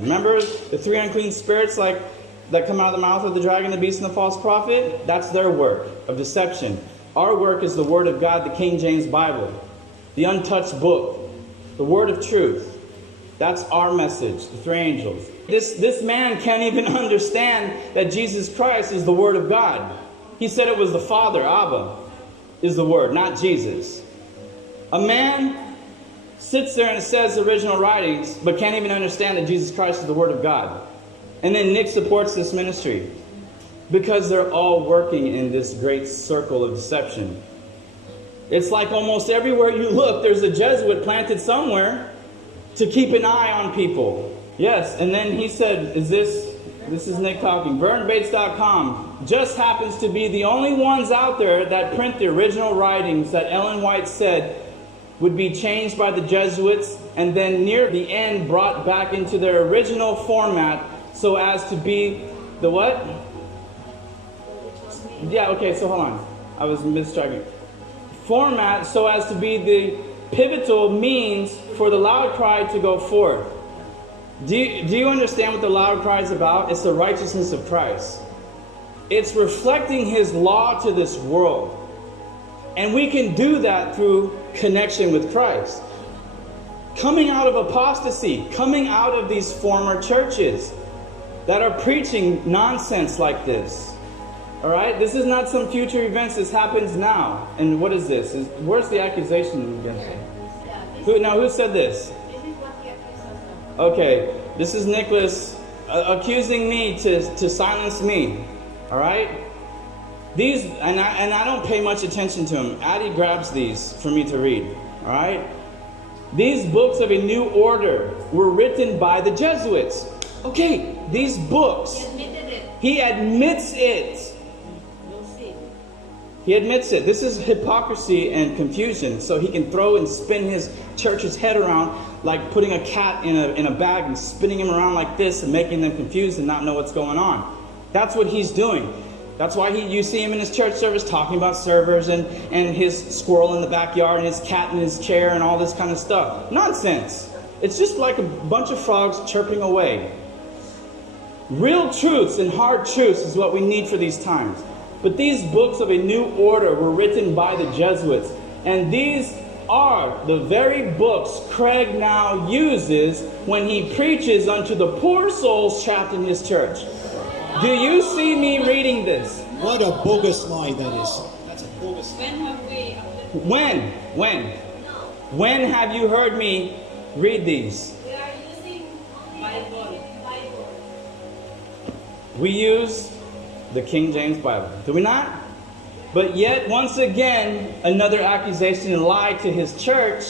Remember the 3 unclean spirits that come out of the mouth of the dragon, the beast, and the false prophet? That's their work of deception. Our work is the Word of God, the King James Bible, the untouched book, the Word of truth. That's our message, the 3 angels. This man can't even understand that Jesus Christ is the Word of God. He said it was the Father, Abba, is the Word, not Jesus. A man sits there and says original writings, but can't even understand that Jesus Christ is the Word of God. And then Nick supports this ministry because they're all working in this great circle of deception. It's like almost everywhere you look, there's a Jesuit planted somewhere to keep an eye on people. Yes, and then he said, this is Nick talking, burnbaits.com just happens to be the only ones out there that print the original writings that Ellen White said would be changed by the Jesuits and then near the end brought back into their original format so as to be the what? Yeah, okay, so hold on. I was mistracking. Format so as to be the pivotal means for the loud cry to go forth. Do you understand what the loud cry is about? It's the righteousness of Christ. It's reflecting His law to this world. And we can do that through connection with Christ. Coming out of apostasy, coming out of these former churches that are preaching nonsense like this. Alright? This is not some future events. This happens now. And what is this? Where's the accusation against him? Who said this? Okay, this is Nicholas accusing me to silence me. Alright? These, and I don't pay much attention to him. Addie grabs these for me to read. Alright? These books of a new order were written by the Jesuits. Okay, these books. He admitted it. He admits it. We'll see. He admits it. This is hypocrisy and confusion. So he can throw and spin his church's head around like putting a cat in a bag and spinning him around like this and making them confused and not know what's going on. That's what he's doing. That's why you see him in his church service talking about servers and his squirrel in the backyard and his cat in his chair and all this kind of stuff. Nonsense. It's just like a bunch of frogs chirping away. Real truths and hard truths is what we need for these times. But these books of a new order were written by the Jesuits. And these are the very books Craig now uses when he preaches unto the poor souls trapped in his church. Do you see me reading this? What a bogus lie that is. That's a bogus lie. When have we... When have you heard me read these? We are using Bible. We use the King James Bible, do we not? But yet, once again, another accusation and lie to his church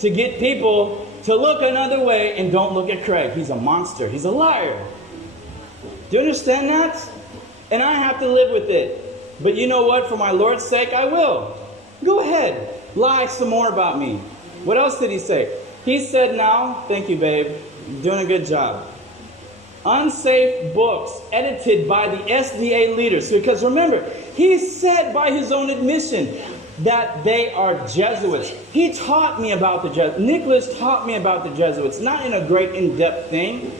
to get people to look another way and don't look at Craig. He's a monster. He's a liar. Do you understand that? And I have to live with it. But you know what? For my Lord's sake, I will. Go ahead. Lie some more about me. What else did he say? He said now, thank you, babe. You're doing a good job. Unsafe books edited by the SDA leaders. Because remember, he said by his own admission that they are Jesuits. He taught me about the Jesuits. Nicholas taught me about the Jesuits. Not in a great in-depth thing.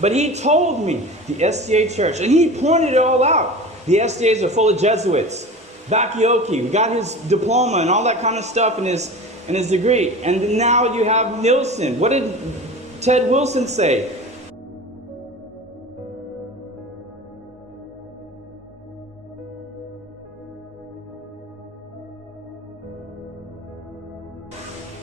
But he told me, the SDA church, and he pointed it all out. The SDAs are full of Jesuits. Bakioki, we got his diploma and all that kind of stuff in his degree. And now you have Nielsen. What did Ted Wilson say?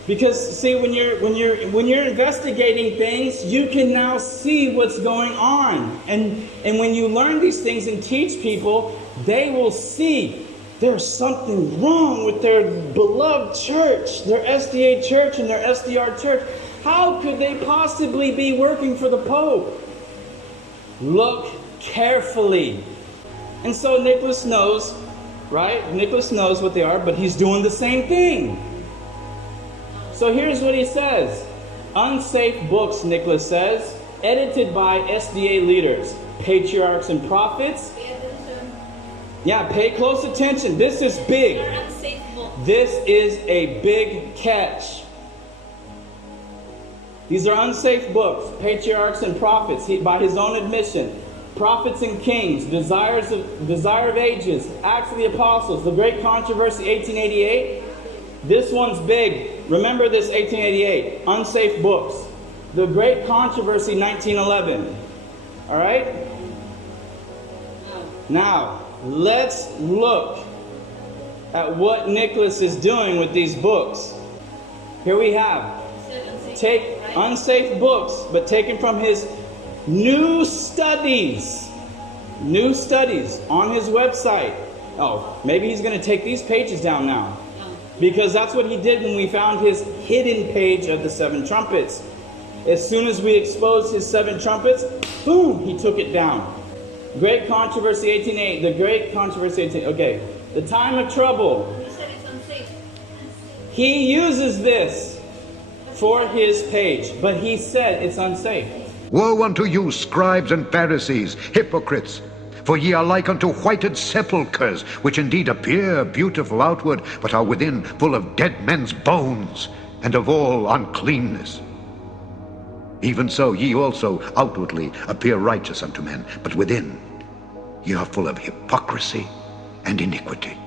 Because see, when you're investigating things, you can now see what's going on. And when you learn these things and teach people, they will see there's something wrong with their beloved church, their SDA church and their SDR church. How could they possibly be working for the Pope? Look carefully. And so Nicholas knows, right? Nicholas knows what they are, but he's doing the same thing. So here's what he says. Unsafe books, Nicholas says, edited by SDA leaders, patriarchs and prophets. Yeah, pay close attention. This is big. This is a big catch. These are unsafe books, patriarchs and prophets, by his own admission. Prophets and Kings, Desire of Ages, Acts of the Apostles, The Great Controversy, 1888. This one's big. Remember this, 1888. Unsafe books. The Great Controversy, 1911. All right? Now, let's look at what Nicholas is doing with these books. Here we have, take unsafe books, but taken from his new studies on his website. Oh, maybe he's going to take these pages down now, because that's what he did when we found his hidden page of the 7 trumpets. As soon as we exposed his 7 trumpets, boom, he took it down. Great Controversy 18:8. The Great Controversy 18. Okay, the time of trouble. He said it's unsafe. He uses this for his page, but he said it's unsafe. Woe unto you, scribes and Pharisees, hypocrites! For ye are like unto whited sepulchres, which indeed appear beautiful outward, but are within full of dead men's bones, and of all uncleanness. Even so ye also outwardly appear righteous unto men, but within ye are full of hypocrisy and iniquity.